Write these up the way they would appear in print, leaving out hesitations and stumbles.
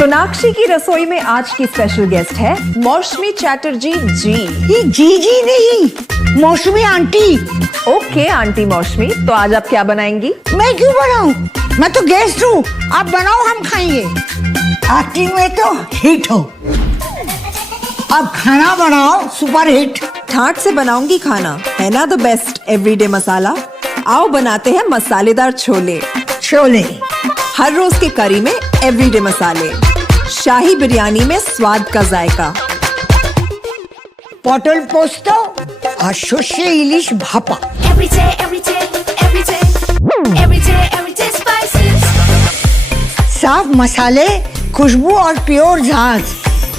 सोनाक्षी की रसोई में आज की स्पेशल गेस्ट है मौसमी चैटर्जी जी। ये जी नहीं, मौसमी आंटी। ओके आंटी मौसमी, तो आज आप क्या बनाएंगी? मैं क्यों बनाऊं? मैं तो गेस्ट हूँ, आप बनाओ हम खाएंगे। एक्टिंग में तो हिट हो, अब खाना बनाओ सुपर हिट। ठाट से बनाऊंगी खाना, है ना द बेस्ट एवरीडे मसाला। आओ बनाते हैं मसालेदार छोले। छोले हर रोज के करी में एवरीडे मसाले, शाही बिरयानी में स्वाद का जायका। पटल पोस्तो और सर्षे इलिश भापा। साफ मसाले, खुशबू और प्योर झाग,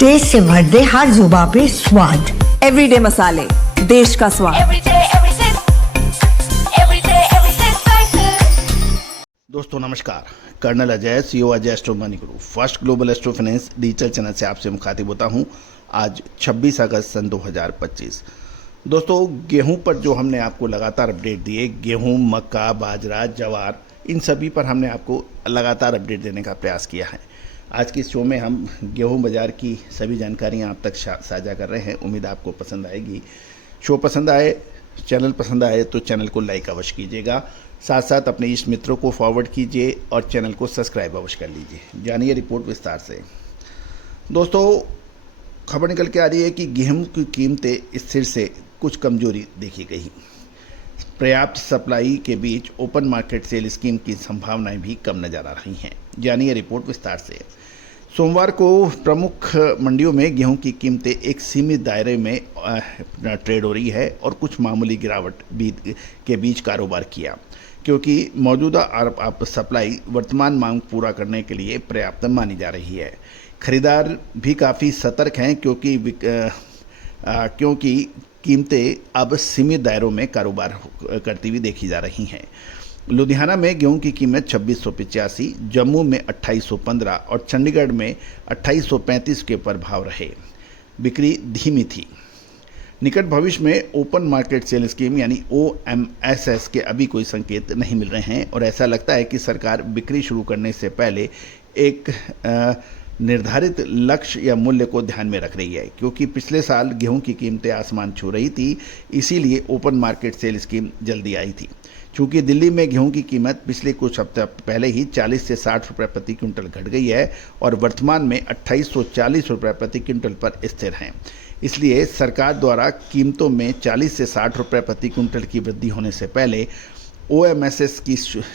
टेस्ट से भर दे हर जुबान पे स्वाद। एवरीडे मसाले, देश का स्वाद। दोस्तों नमस्कार, colonel Ajay, CEO Ajay astro money guru, first global astro finance digital channel से आपसे मुखातिब होता हूं। आज 26 अगस्त सन 2025। दोस्तों गेहूं पर जो हमने आपको लगातार अपडेट दिए, गेहूं, मक्का, बाजरा, जवार, इन सभी पर हमने आपको लगातार अपडेट देने का प्रयास किया है। आज के शो में हम गेहूं बाज़ार की सभी जानकारियाँ आप तक साझा कर रहे हैं। उम्मीद आपको पसंद आएगी। शो पसंद आए, चैनल पसंद आए तो चैनल को लाइक अवश्य कीजिएगा, साथ साथ अपने इष्ट मित्रों को फॉरवर्ड कीजिए और चैनल को सब्सक्राइब अवश्य कर लीजिए। जानिए रिपोर्ट विस्तार से। दोस्तों खबर निकल के आ रही है कि गेहूं की कीमतें स्थिर से कुछ कमजोरी देखी गई। पर्याप्त सप्लाई के बीच ओपन मार्केट सेल स्कीम की संभावनाएं भी कम नजर आ रही हैं। जानिए रिपोर्ट विस्तार से। सोमवार को प्रमुख मंडियों में गेहूं की कीमतें एक सीमित दायरे में ट्रेड हो रही है और कुछ मामूली गिरावट के बीच कारोबार किया, क्योंकि मौजूदा सप्लाई वर्तमान मांग पूरा करने के लिए पर्याप्त मानी जा रही है। खरीदार भी काफ़ी सतर्क हैं क्योंकि कीमतें अब सीमित दायरों में कारोबार करती हुई देखी जा रही हैं। लुधियाना में गेहूं की कीमत 2685, जम्मू में 2815 और चंडीगढ़ में 2835 के पर भाव रहे। बिक्री धीमी थी। निकट भविष्य में ओपन मार्केट सेल स्कीम यानी OMSS के अभी कोई संकेत नहीं मिल रहे हैं और ऐसा लगता है कि सरकार बिक्री शुरू करने से पहले एक निर्धारित लक्ष्य या मूल्य को ध्यान में रख रही है, क्योंकि पिछले साल गेहूं की कीमतें आसमान छू रही थी, इसीलिए ओपन मार्केट सेल स्कीम जल्दी आई थी। चूँकि दिल्ली में गेहूं की कीमत पिछले कुछ हफ्ते पहले ही 40 से 60 रुपये प्रति क्विंटल घट गई है और वर्तमान में 2840 रुपये प्रति क्विंटल पर स्थिर हैं, इसलिए सरकार द्वारा कीमतों में 40 से 60 रुपये प्रति क्विंटल की वृद्धि होने से पहले OMSS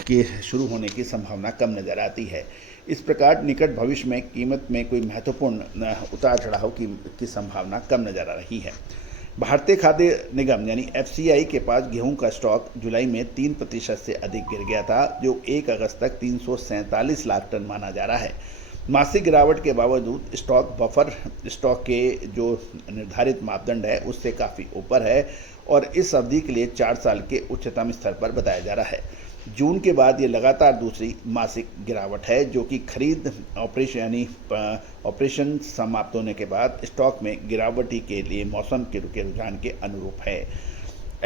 के शुरू होने की संभावना कम नज़र आती है। इस प्रकार निकट भविष्य में कीमत में कोई महत्वपूर्ण उतार चढ़ाव की संभावना कम नज़र आ रही है। भारतीय खाद्य निगम यानी FCI के पास गेहूं का स्टॉक जुलाई में 3% से अधिक गिर गया था, जो 1 अगस्त तक 347 लाख टन माना जा रहा है। मासिक गिरावट के बावजूद स्टॉक बफर स्टॉक के जो निर्धारित मापदंड है उससे काफ़ी ऊपर है और इस अवधि के लिए 4 साल के उच्चतम स्तर पर बताया जा रहा है। जून के बाद ये लगातार दूसरी मासिक गिरावट है, जो कि खरीद ऑपरेशन समाप्त होने के बाद स्टॉक में गिरावट के लिए मौसम के रुझान के अनुरूप है।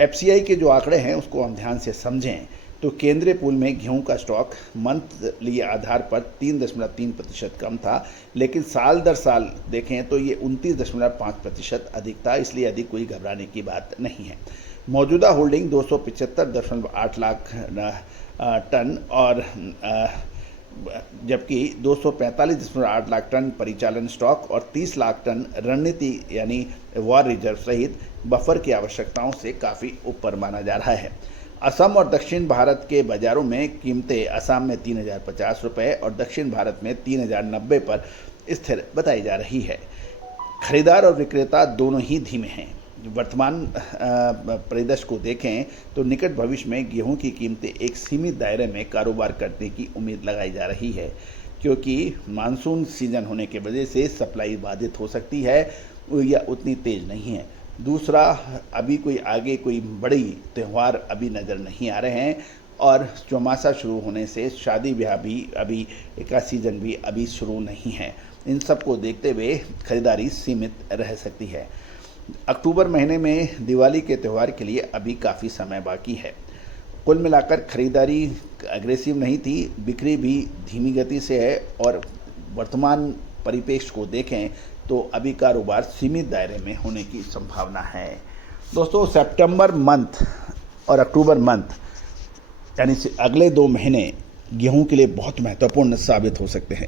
FCI के जो आंकड़े हैं उसको हम ध्यान से समझें तो केंद्रीय पूल में गेहूं का स्टॉक मंथली आधार पर 3.3% कम था, लेकिन साल दर साल देखें तो ये 29.5% अधिक था, इसलिए अधिक कोई घबराने की बात नहीं है। मौजूदा होल्डिंग 275.8 लाख टन और जबकि 245.8 लाख टन परिचालन स्टॉक और 30 लाख टन रणनीति यानी वॉर रिजर्व सहित बफर की आवश्यकताओं से काफ़ी ऊपर माना जा रहा है। असम और दक्षिण भारत के बाज़ारों में कीमतें असम में 3050 रुपये और दक्षिण भारत में 3090 पर स्थिर बताई जा रही है। खरीदार और विक्रेता दोनों ही धीमे हैं। वर्तमान परिदृश्य को देखें तो निकट भविष्य में गेहूं की कीमतें एक सीमित दायरे में कारोबार करने की उम्मीद लगाई जा रही है, क्योंकि मानसून सीजन होने की वजह से सप्लाई बाधित हो सकती है या उतनी तेज़ नहीं है। दूसरा, अभी कोई बड़ी त्यौहार अभी नज़र नहीं आ रहे हैं और चौमासा शुरू होने से शादी ब्याह भी अभी का सीज़न भी अभी शुरू नहीं है। इन सब को देखते हुए खरीदारी सीमित रह सकती है। अक्टूबर महीने में दिवाली के त्यौहार के लिए अभी काफ़ी समय बाकी है। कुल मिलाकर खरीदारी एग्रेसिव नहीं थी, बिक्री भी धीमी गति से है और वर्तमान परिपेक्ष को देखें तो अभी कारोबार सीमित दायरे में होने की संभावना है। दोस्तों, सितंबर मंथ और अक्टूबर मंथ यानी अगले 2 महीने गेहूं के लिए बहुत महत्वपूर्ण साबित हो सकते हैं।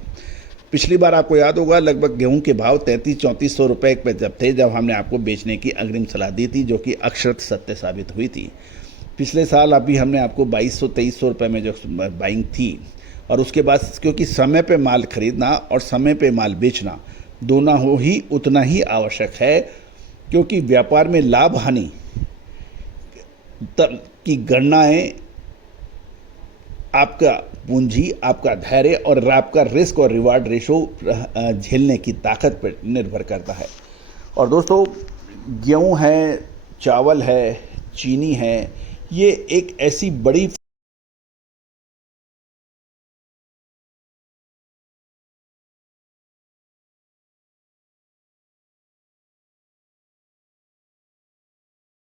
पिछली बार आपको याद होगा लगभग गेहूं के भाव 33-3400 रुपये पे जब थे, जब हमने आपको बेचने की अग्रिम सलाह दी थी, जो कि अक्षरत सत्य साबित हुई थी। पिछले साल अभी हमने आपको 2200-2300 रुपये में जो बाइंग थी, और उसके बाद क्योंकि समय पे माल खरीदना और समय पे माल बेचना दोनों हो ही उतना ही आवश्यक है, क्योंकि व्यापार में लाभ हानि की गणनाएं आपका पूंजी, आपका धैर्य और आपका रिस्क और रिवार्ड रेशो झेलने की ताकत पर निर्भर करता है। और दोस्तों, गेहूं है, चावल है, चीनी है, ये एक ऐसी बड़ी